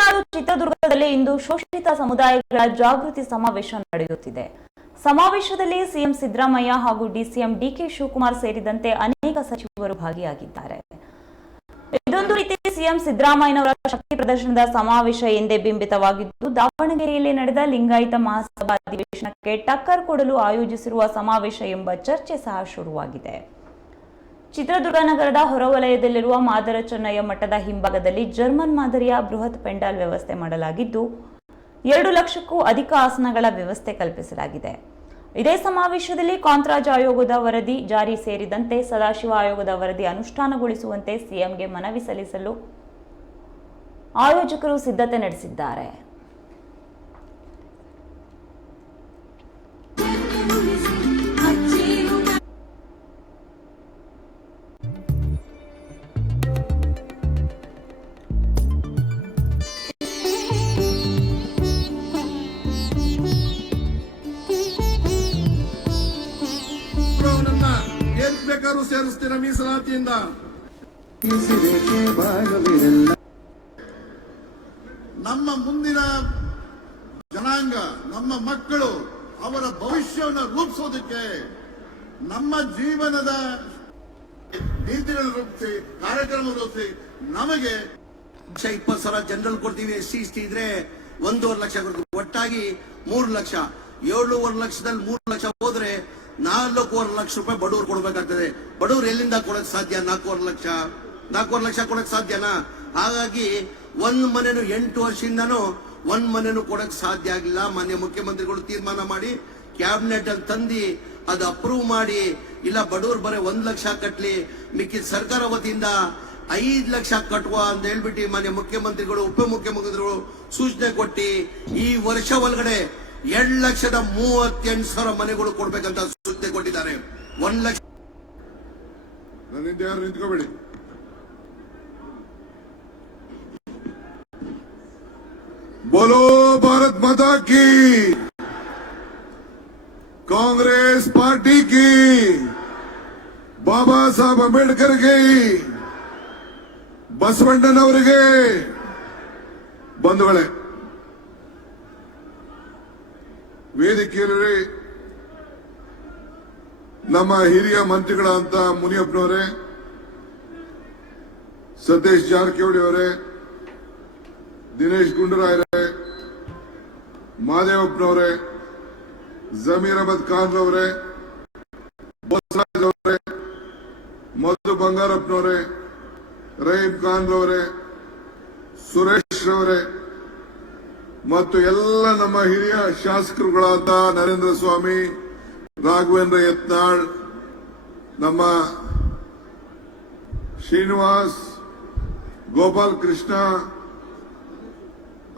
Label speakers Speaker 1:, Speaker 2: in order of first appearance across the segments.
Speaker 1: ನಾಡು ಚಿತ್ರದುರ್ಗದಲ್ಲಿ ಇಂದು ಶೋಷಿತ ಸಮುದಾಯಗಳ ಜಾಗೃತಿ ಸಮಾವೇಶ ನಡೆಯುತ್ತಿದೆ. ಸಮಾವೇಶದಲ್ಲಿ ಸಿಎಂ ಸಿದ್ದರಾಮಯ್ಯ ಹಾಗೂ ಡಿಸಿಎಂ ಡಿಕೆ ಶಿವಕುಮಾರ್ ಸೇರಿದಂತೆ ಅನೇಕ ಸಚಿವರು ಭಾಗಿಯಾಗಿದ್ದಾರೆ. ಇದೊಂದು ರೀತಿ ಸಿಎಂ ಸಿದ್ದರಾಮಯ್ಯನವರ ಶಕ್ತಿ ಪ್ರದರ್ಶನದ ಸಮಾವೇಶ ಎಂದೇ ಬಿಂಬಿತವಾಗಿದ್ದು, ದಾವಣಗೆರೆಯಲ್ಲಿ ನಡೆದ ಲಿಂಗಾಯತ ಮಹಾಸಭಾ ಅಧಿವೇಶನಕ್ಕೆ ಟಕ್ಕರ್ ಕೊಡಲು ಆಯೋಜಿಸಿರುವ ಸಮಾವೇಶ ಎಂಬ ಚರ್ಚೆ ಸಹ ಶುರುವಾಗಿದೆ. ಚಿತ್ರದುರ್ಗ ನಗರದ ಹೊರವಲಯದಲ್ಲಿರುವ ಮಾದರ ಚೆನ್ನಯ್ಯ ಮಠದ ಹಿಂಭಾಗದಲ್ಲಿ ಜರ್ಮನ್ ಮಾದರಿಯ ಬೃಹತ್ ಪೆಂಡಾಲ್ ವ್ಯವಸ್ಥೆ ಮಾಡಲಾಗಿದ್ದು, ಎರಡು ಲಕ್ಷಕ್ಕೂ ಅಧಿಕ ಆಸನಗಳ ವ್ಯವಸ್ಥೆ ಕಲ್ಪಿಸಲಾಗಿದೆ. ಇದೇ ಸಮಾವೇಶದಲ್ಲಿ ಕಾಂತರಾಜ್ ಆಯೋಗದ ವರದಿ ಜಾರಿ ಸೇರಿದಂತೆ ಸದಾಶಿವ ಆಯೋಗದ ವರದಿ ಅನುಷ್ಠಾನಗೊಳಿಸುವಂತೆ ಸಿಎಂಗೆ ಮನವಿ ಸಲ್ಲಿಸಲು ಆಯೋಜಕರು ಸಿದ್ಧತೆ ನಡೆಸಿದ್ದಾರೆ.
Speaker 2: ಅವನನ್ನ ಏನ್ ಬೇಕಾದ್ರೂ ಸೇರಿಸ್ತೀರ ಮೀಸಲಾತಿಯಿಂದ. ನಮ್ಮ ಮುಂದಿನ ಜನಾಂಗ ನಮ್ಮ ಮಕ್ಕಳು ಅವರ ಭವಿಷ್ಯವನ್ನು ರೂಪಿಸೋದಕ್ಕೆ ನಮ್ಮ ಜೀವನದ ನೀತಿಗಳನ್ನು ರೂಪಿಸಿ ಕಾರ್ಯಕ್ರಮ ರೂಪಿಸಿ ನಮಗೆ
Speaker 3: ಲಕ್ಷ ಇಪ್ಪತ್ತು ಸಾವಿರ ಜನರಲ್ ಕೊಡ್ತೀವಿ ಎಸ್ ಸಿ ಇದ್ರೆ ಒಂದೂವರೆ ಲಕ್ಷ ಕೊಡ್ತೀವಿ. ಒಟ್ಟಾಗಿ ಮೂರು ಲಕ್ಷ. ಏಳುವರೆ ಲಕ್ಷದಲ್ಲಿ ಮೂರು ಲಕ್ಷ ಹೋದ್ರೆ ನಾಲ್ಕೂವರೆ ಲಕ್ಷ ರೂಪಾಯಿ ಬಡವ್ರು ಕೊಡಬೇಕಾಗ್ತದೆ. ಬಡವ್ರು ಎಲ್ಲಿಂದ ಕೊಡಕ್ ಸಾಧ್ಯ? ನಾಲ್ಕೂವರೆ ಲಕ್ಷ. ನಾಲ್ಕೂವರೆ ಲಕ್ಷ ಕೊಡಕ್ ಸಾಧ್ಯನಾ? ಹಾಗಾಗಿ ಒಂದ್ ಮನೆನು ಎಂಟು ವರ್ಷದಿಂದನೂ ಒಂದ್ ಮನೆನು ಕೊಡಕ್ ಸಾಧ್ಯ ಆಗಿಲ್ಲ. ಮಾನ್ಯ ಮುಖ್ಯಮಂತ್ರಿಗಳು ತೀರ್ಮಾನ ಮಾಡಿ, ಕ್ಯಾಬಿನೆಟ್ ಅಲ್ಲಿ ತಂದಿ ಅದು ಅಪ್ರೂವ್ ಮಾಡಿ, ಇಲ್ಲ ಬಡವ್ರು ಬರೀ ಒಂದ್ ಲಕ್ಷ ಕಟ್ಲಿ, ಮಿಕ್ಕಿದ ಸರ್ಕಾರ ವತಿಯಿಂದ ಐದ್ ಲಕ್ಷ ಕಟ್ಟುವ ಅಂತ ಹೇಳ್ಬಿಟ್ಟು ಮಾನ್ಯ ಮುಖ್ಯಮಂತ್ರಿಗಳು ಉಪ ಉಪಮುಖ್ಯಮಂತ್ರಿಗಳು ಸೂಚನೆ ಕೊಟ್ಟಿ, ಈ ವರ್ಷ ಒಳಗಡೆ ಎರಡ್ ಲಕ್ಷದ ಮೂವತ್ತೆಂಟು ಸಾವಿರ ಮನೆಗಳು ಕೊಡ್ಬೇಕಂತ ಒಂದು ಲಕ್ಷ
Speaker 2: ನನ್ನಿಂದ ಯಾರು ನಿಂತ್ಕೋಬೇಡಿ. ಬೋಲೋ ಭಾರತ್ ಮಾತಾ ಕಿ ಕಾಂಗ್ರೆಸ್ ಪಾರ್ಟಿ ಕಿ. ಬಾಬಾ ಸಾಹೇಬ್ ಅಂಬೇಡ್ಕರ್ಗೆ ಬಸವಣ್ಣನವರಿಗೆ ಬಂಧುಗಳೇ, ವೇದಿಕೆಯಲ್ಲಿ ನಮ್ಮ ಹಿರಿಯ ಮಂತ್ರಿಗಳಂತ ಮುನಿಯಪ್ಪನವರೇ, ಸತೀಶ್ ಜಾರಕಿಹೊಳಿ ಅವರೇ, ದಿನೇಶ್ ಗುಂಡೂರಾಯರೇ ಮಾದೇವಪ್ಪನವರೇ, ಜಮೀರ್ ಅಹಮದ್ ಖಾನ್ ಅವರೇ, ಬಸವರಾಜ್ ಅವರೇ, ಮಧು ಬಂಗಾರಪ್ಪನವರೇ, ರಹೀಂ ಖಾನ್ ಅವರೇ, ಸುರೇಶ್ ಅವರೇ ಮತ್ತು ಎಲ್ಲ ನಮ್ಮ ಹಿರಿಯ ಶಾಸಕರುಗಳಾದ ನರೇಂದ್ರ ಸ್ವಾಮಿ ರಾಘವೇಂದ್ರ ಯತ್ನಾಳ್, ನಮ್ಮ ಶ್ರೀನಿವಾಸ್, ಗೋಪಾಲ್ ಕೃಷ್ಣ,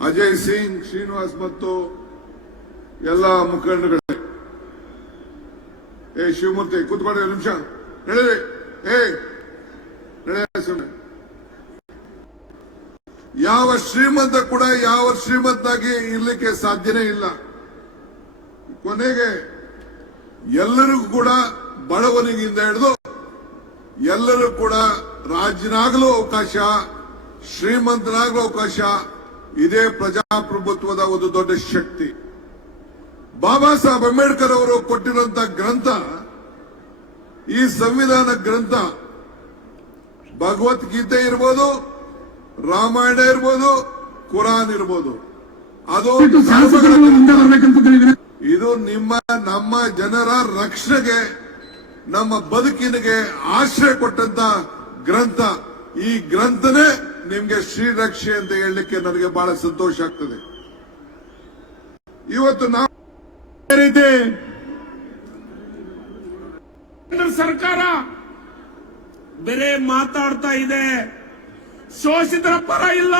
Speaker 2: ಅಜಯ್ ಸಿಂಗ್, ಶ್ರೀನಿವಾಸ್ ಮತ್ತು ಎಲ್ಲ ಮುಖಂಡಗಳೇ ಏ, ಶಿವಮೂರ್ತಿ ಒಂದು ನಿಮಿಷ. ನಡೀರಿ. ಏ ಸುಮ್ಮನೆ ಯಾವ ಶ್ರೀಮಂತ ಕೂಡ ಯಾವ ಶ್ರೀಮಂತಾಗಿ ಇರ್ಲಿಕ್ಕೆ ಸಾಧ್ಯನೇ ಇಲ್ಲ. ಕೊನೆಗೆ ಎಲ್ಲರಿಗೂ ಕೂಡ ಬಡವನಿಗಿಂದ ಹಿಡಿದು ಎಲ್ಲರೂ ಕೂಡ ರಾಜ್ಯನಾಗಲು ಅವಕಾಶ, ಶ್ರೀಮಂತನಾಗಲು ಅವಕಾಶ, ಇದೇ ಪ್ರಜಾಪ್ರಭುತ್ವದ ಒಂದು ದೊಡ್ಡ ಶಕ್ತಿ. ಬಾಬಾ ಸಾಹೇಬ್ ಅಂಬೇಡ್ಕರ್ ಅವರು ಕೊಟ್ಟಿರುವಂತ ಗ್ರಂಥ, ಈ ಸಂವಿಧಾನ ಗ್ರಂಥ ಭಗವದ್ಗೀತೆ ಇರ್ಬೋದು, ರಾಮಾಯಣ ಇರ್ಬೋದು, ಕುರಾನ್ ಇರ್ಬೋದು. ಅದು ಇದು ನಿಮ್ಮ, ನಮ್ಮ ಜನರ ರಕ್ಷಣೆಗೆ, ನಮ್ಮ ಬದುಕಿನಿಗೆ ಆಶ್ರಯ ಕೊಟ್ಟಂತ ಗ್ರಂಥ. ಈ ಗ್ರಂಥನೇ ನಿಮ್ಗೆ ಶ್ರೀರಕ್ಷೆ ಅಂತ ಹೇಳಲಿಕ್ಕೆ ನನಗೆ ಬಹಳ ಸಂತೋಷ ಆಗ್ತದೆ. ಇವತ್ತು ನಾವು
Speaker 4: ಸರ್ಕಾರ ಬೇರೆ ಮಾತಾಡ್ತಾ ಇದೆ. ಶೋಷಿತರ ಪರ ಇಲ್ಲ.